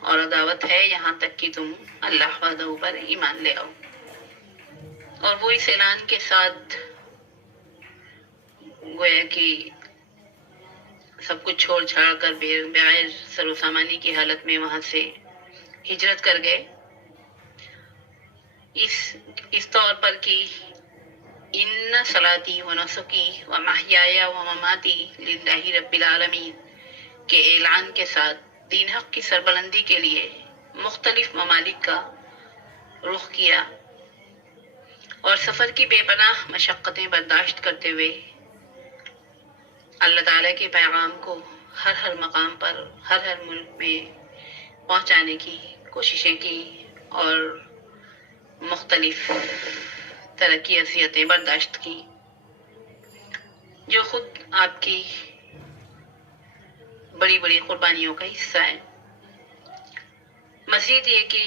اور عداوت ہے یہاں تک کہ تم اللہ وحدہ پر ایمان لے آؤ۔ اور وہ اس اعلان کے ساتھ گویا کہ سب کچھ چھوڑ چھاڑ کر بغیر سر و سامانی کی حالت میں وہاں سے ہجرت کر گئے، اس طور پر کہ ان صلاتی و نسکی و محیایا و مماتی للہ رب العالمین کے اعلان کے ساتھ دین حق کی سربلندی کے لیے مختلف ممالک کا رخ کیا اور سفر کی بے پناہ مشقتیں برداشت کرتے ہوئے اللہ تعالیٰ کے پیغام کو ہر مقام پر ہر ملک میں پہنچانے کی کوششیں کی اور مختلف طرح کی اذیتیں برداشت کی، جو خود آپ کی بڑی بڑی قربانیوں کا حصہ ہے۔ مزید یہ کہ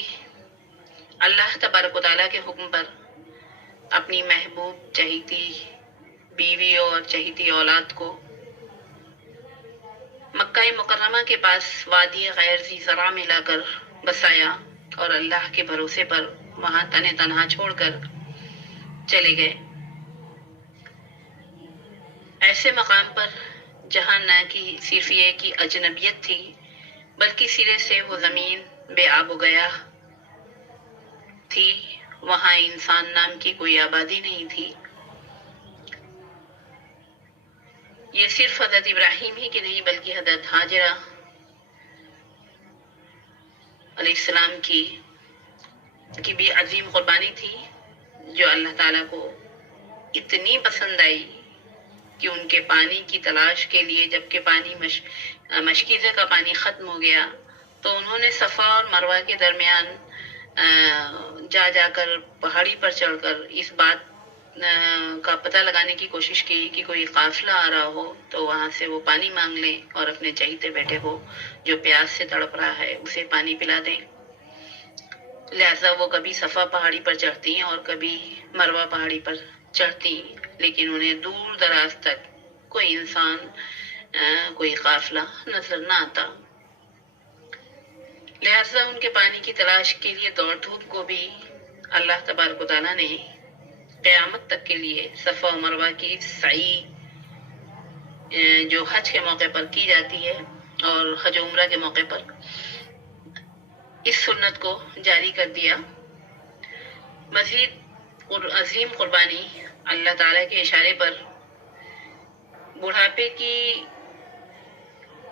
اللہ تبارک و تعالیٰ کے حکم پر اپنی محبوب چہیتی بیوی اور چہیتی اولاد کو مکہ مکرمہ کے پاس وادی غیر ذی زرع میں لا کر بسایا اور اللہ کے بھروسے پر وہاں تنہا چھوڑ کر چلے گئے، ایسے مقام پر جہاں نہ کہ صرف یہ کہ اجنبیت تھی بلکہ سرے سے وہ زمین بے آب و گیا تھی، وہاں انسان نام کی کوئی آبادی نہیں تھی۔ یہ صرف حضرت ابراہیم ہی کی نہیں بلکہ حضرت ہاجرہ علیہ السلام کی بھی عظیم قربانی تھی، جو اللہ تعالیٰ کو اتنی پسند آئی کہ ان کے پانی کی تلاش کے لیے جب کہ پانی مشکیزہ کا پانی ختم ہو گیا تو انہوں نے صفا اور مروہ کے درمیان جا کر پہاڑی پر چڑھ کر اس بات کا پتہ لگانے کی کوشش کی کہ کوئی قافلہ آ رہا ہو تو وہاں سے وہ پانی مانگ لیں اور اپنے چہیتے بیٹھے ہو جو پیاس سے تڑپ رہا ہے اسے پانی پلا دیں۔ لہذا وہ کبھی صفا پہاڑی پر چڑھتی ہیں اور کبھی مروہ پہاڑی پر چڑھتی، لیکن انہیں دور دراز تک کوئی انسان کوئی قافلہ نظر نہ آتا۔ لہذا ان کے پانی کی تلاش کے لیے دوڑ دھوپ کو بھی اللہ تبارک و تعالیٰ نے قیامت تک کے لیے صفا و مروہ کی سعی جو حج کے موقع پر کی جاتی ہے اور حج و عمرہ کے موقع پر اس سنت کو جاری کر دیا۔ مزید عظیم قربانی اللہ تعالیٰ کے اشارے پر بڑھاپے کی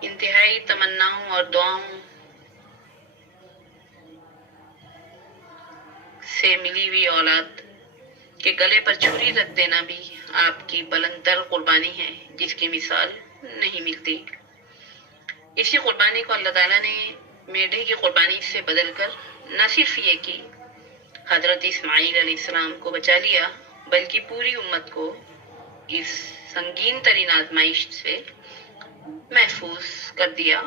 انتہائی تمناؤں اور دعاؤں سے ملی ہوئی اولاد کے گلے پر چھری رکھ دینا بھی آپ کی بلند تر قربانی ہے جس کی مثال نہیں ملتی۔ اسی قربانی کو اللہ تعالیٰ نے میڈے کی قربانی سے بدل کر نہ صرف یہ کہ حضرت اسماعیل علیہ السلام کو بچا لیا بلکہ پوری امت کو اس سنگین ترین آزمائش سے محفوظ کر دیا۔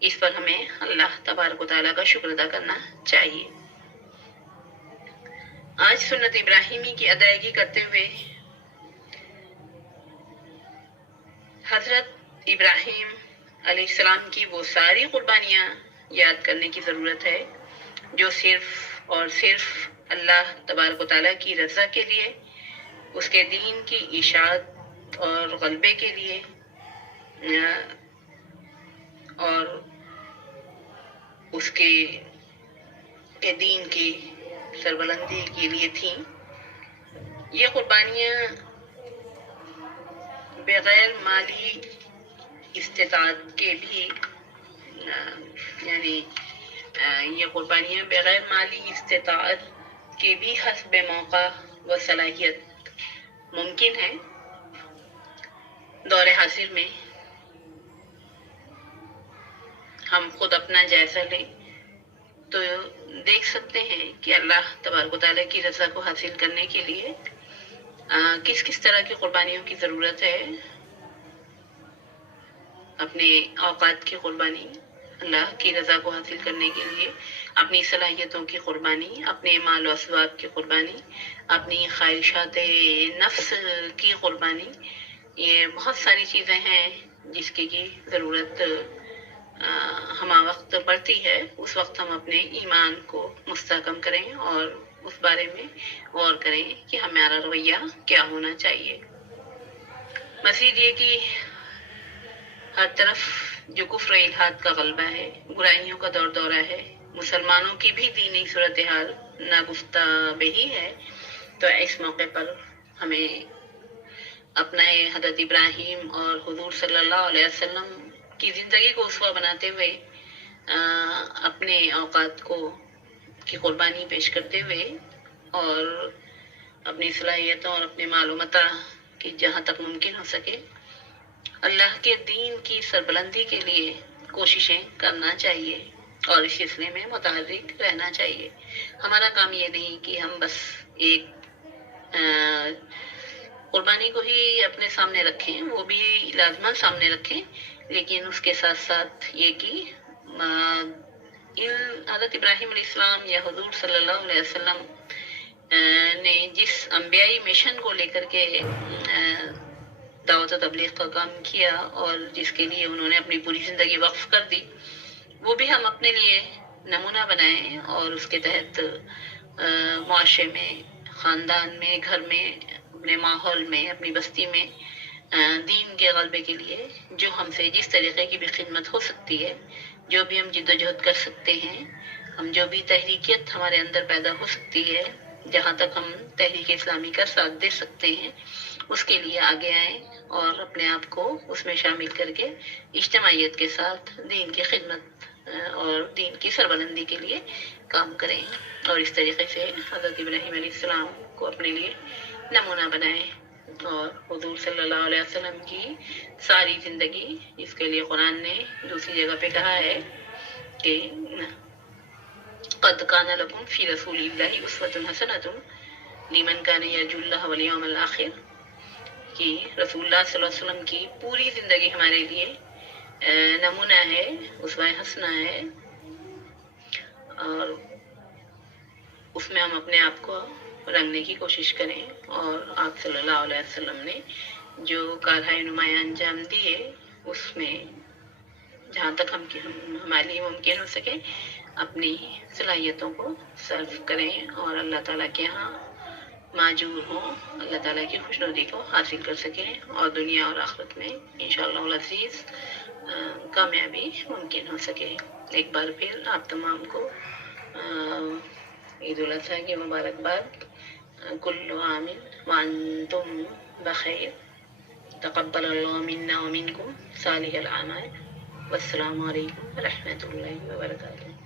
اس پر ہمیں اللہ تبارک و تعالیٰ کا شکر ادا کرنا چاہیے۔ آج سنت ابراہیمی کی ادائیگی کرتے ہوئے حضرت ابراہیم علیہ السلام کی وہ ساری قربانیاں یاد کرنے کی ضرورت ہے جو صرف اور صرف اللہ تبارک و تعالیٰ کی رضا کے لیے، اس کے دین کی اشاعت اور غلبے کے لیے اور اس کے دین کی سربلندی کے لیے تھیں۔ یہ قربانیاں بغیر مالی استطاعت کے بھی یہ قربانیاں بغیر مالی استطاعت کے بھی حسب موقع و صلاحیت ممکن ہے۔ دور حاضر میں ہم خود اپنا جائزہ لیں تو دیکھ سکتے ہیں کہ اللہ تبارک و تعالیٰ کی رضا کو حاصل کرنے کے لیے کس طرح کی قربانیوں کی ضرورت ہے۔ اپنے اوقات کی قربانی، اللہ کی رضا کو حاصل کرنے کے لیے اپنی صلاحیتوں کی قربانی، اپنے مال و اسباب کی قربانی، اپنی خواہشات نفس کی قربانی، یہ بہت ساری چیزیں ہیں جس کی ضرورت ہمہ وقت بڑھتی ہے، اس وقت ہم اپنے ایمان کو مستحکم کریں اور اس بارے میں غور کریں کہ ہمارا رویہ کیا ہونا چاہیے۔ مزید یہ کہ ہر طرف جو کفر و الحاد کا غلبہ ہے، برائیوں کا دور دورہ ہے، مسلمانوں کی بھی دینی صورتحال ناگفتہ بہی ہے، تو اس موقع پر ہمیں اپنا حضرت ابراہیم اور حضور صلی اللہ علیہ وسلم کی زندگی کو اسوہ بناتے ہوئے اپنے اوقات کی قربانی پیش کرتے ہوئے اور اپنی صلاحیتوں اور اپنے مال و متاع کی جہاں تک ممکن ہو سکے اللہ کے دین کی سربلندی کے لیے کوششیں کرنا چاہیے اور اس سلسلے میں متحرک رہنا چاہیے۔ ہمارا کام یہ نہیں کہ ہم بس ایک قربانی کو ہی اپنے سامنے رکھیں، وہ بھی لازماً سامنے رکھیں، لیکن اس کے ساتھ ساتھ یہ کہ حضرت ابراہیم علیہ السلام یا حضور صلی اللہ علیہ وسلم نے جس انبیائی مشن کو لے کر کے دعوت و تبلیغ کا کام کیا اور جس کے لیے انہوں نے اپنی پوری زندگی وقف کر دی، وہ بھی ہم اپنے لیے نمونہ بنائیں اور اس کے تحت معاشرے میں، خاندان میں، گھر میں، اپنے ماحول میں، اپنی بستی میں دین کے غلبے کے لیے جو ہم سے جس طریقے کی بھی خدمت ہو سکتی ہے، جو بھی ہم جد و جہد کر سکتے ہیں، ہم جو بھی تحریکیت ہمارے اندر پیدا ہو سکتی ہے، جہاں تک ہم تحریک اسلامی کا ساتھ دے سکتے ہیں، اس کے لیے آگے آئیں اور اپنے آپ کو اس میں شامل کر کے اجتماعیت کے ساتھ دین کی خدمت اور دین کی سربلندی کے لیے کام کریں اور اس طریقے سے حضرت ابراہیم علیہ السلام کو اپنے لیے نمونہ بنائیں اور حضور صلی اللہ علیہ وسلم کی ساری زندگی، اس کے لیے قرآن نے دوسری جگہ پہ کہا ہے کہ قد کان لکم فی رسول اللہ اسوۃ حسنۃ لمن کان یرجو اللہ والیوم الآخر، کہ رسول اللہ صلی اللہ علیہ وسلم کی پوری زندگی ہمارے لیے نمونہ ہے، اسوہ حسنہ ہے، اور اس میں ہم اپنے آپ کو رنگنے کی کوشش کریں اور آپ صلی اللہ علیہ وسلم نے جو کارہائے نمایاں انجام دیے اس میں جہاں تک ہمارے لیے ممکن ہو سکے اپنی صلاحیتوں کو صرف کریں اور اللہ تعالیٰ کے ہاں معجور ہوں، اللہ تعالیٰ کی خوشنودی کو حاصل کر سکیں اور دنیا اور آخرت میں انشاءاللہ العزیز کامیابی ممکن ہو سکے۔ ایک بار پھر آپ تمام کو عید الاضحیٰ کی مبارکباد۔ کل عام وانتم بخیر، تقبل اللہ منا ومنکم صالح الاعمال، والسلام علیکم ورحمۃ اللہ وبرکاتہ۔